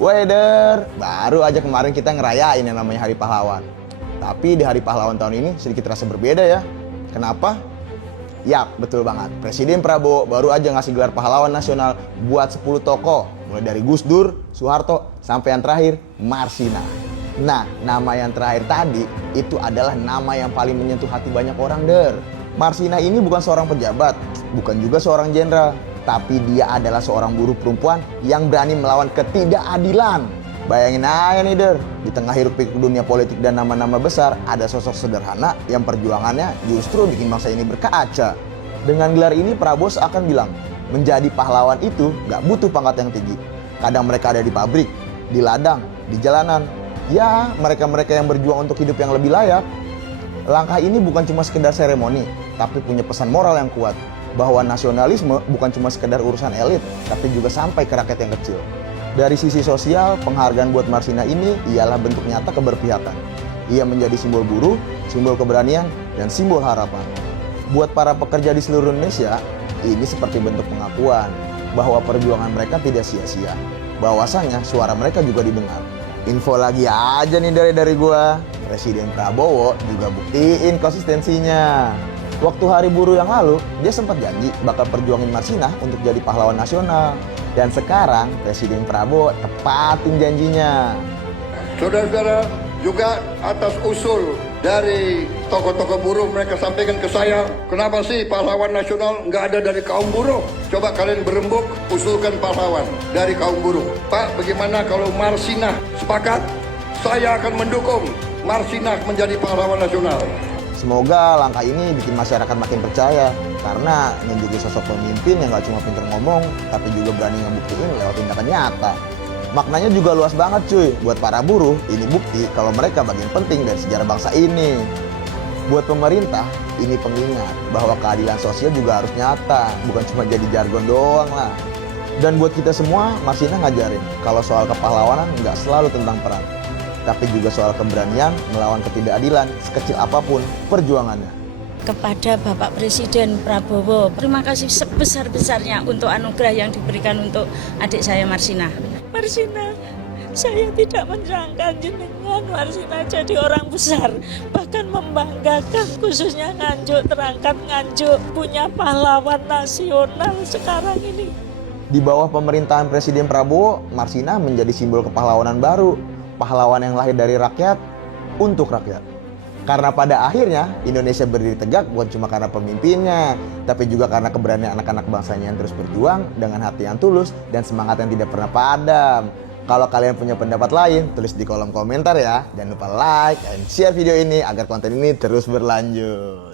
Weder, baru aja kemarin kita ngerayain yang namanya Hari Pahlawan. Tapi di Hari Pahlawan tahun ini sedikit rasa berbeda ya. Kenapa? Yap, betul banget. Presiden Prabowo baru aja ngasih gelar pahlawan nasional buat 10 tokoh. Mulai dari Gus Dur, Soeharto, sampai yang terakhir, Marsina. Nah, nama yang terakhir tadi itu adalah nama yang paling menyentuh hati banyak orang, Der. Marsina ini bukan seorang pejabat, bukan juga seorang jenderal, tapi dia adalah seorang buruh perempuan yang berani melawan ketidakadilan. Bayangin aja nih, Der, di tengah hiruk-pikuk dunia politik dan nama-nama besar, ada sosok sederhana yang perjuangannya justru bikin bangsa ini berkaca. Dengan gelar ini, Prabowo seakan bilang, menjadi pahlawan itu gak butuh pangkat yang tinggi. Kadang mereka ada di pabrik, di ladang, di jalanan. Ya, mereka-mereka yang berjuang untuk hidup yang lebih layak. Langkah ini bukan cuma sekedar seremoni, tapi punya pesan moral yang kuat. Bahwa nasionalisme bukan cuma sekedar urusan elit, tapi juga sampai ke rakyat yang kecil. Dari sisi sosial, penghargaan buat Marsina ini ialah bentuk nyata keberpihakan. Ia menjadi simbol buruh, simbol keberanian, dan simbol harapan. Buat para pekerja di seluruh Indonesia, ini seperti bentuk pengakuan bahwa perjuangan mereka tidak sia-sia. Bahwasanya suara mereka juga didengar. Info lagi aja nih dari gua. Presiden Prabowo juga buktiin konsistensinya. Waktu Hari Buruh yang lalu, dia sempat janji bakal perjuangin Marsina untuk jadi pahlawan nasional. Dan sekarang Presiden Prabowo tepatin janjinya. Saudara-saudara, juga atas usul dari tokoh-tokoh buruh mereka sampaikan ke saya, kenapa sih pahlawan nasional nggak ada dari kaum buruh? Coba kalian berembuk, usulkan pahlawan dari kaum buruh. Pak, bagaimana kalau Marsina sepakat? Saya akan mendukung Marsina menjadi pahlawan nasional. Semoga langkah ini bikin masyarakat makin percaya, karena nunjukin sosok pemimpin yang gak cuma pintar ngomong, tapi juga berani ngebuktiin lewat tindakan nyata. Maknanya juga luas banget cuy. Buat para buruh, ini bukti kalau mereka bagian penting dari sejarah bangsa ini. Buat pemerintah, ini pengingat bahwa keadilan sosial juga harus nyata, bukan cuma jadi jargon doang lah. Dan buat kita semua, Marsina ngajarin kalau soal kepahlawanan nggak selalu tentang perang, tapi juga soal keberanian melawan ketidakadilan sekecil apapun perjuangannya. Kepada Bapak Presiden Prabowo, terima kasih sebesar-besarnya untuk anugerah yang diberikan untuk adik saya Marsina. Marsina, saya tidak menjangka jenengan Marsina jadi orang besar, bahkan membanggakan khususnya Nganjuk, terangkat Nganjuk punya pahlawan nasional sekarang ini. Di bawah pemerintahan Presiden Prabowo, Marsina menjadi simbol kepahlawanan baru. Pahlawan yang lahir dari rakyat, untuk rakyat. Karena pada akhirnya Indonesia berdiri tegak bukan cuma karena pemimpinnya, tapi juga karena keberanian anak-anak bangsanya yang terus berjuang dengan hati yang tulus dan semangat yang tidak pernah padam. Kalau kalian punya pendapat lain, tulis di kolom komentar ya. Jangan lupa like dan share video ini agar konten ini terus berlanjut.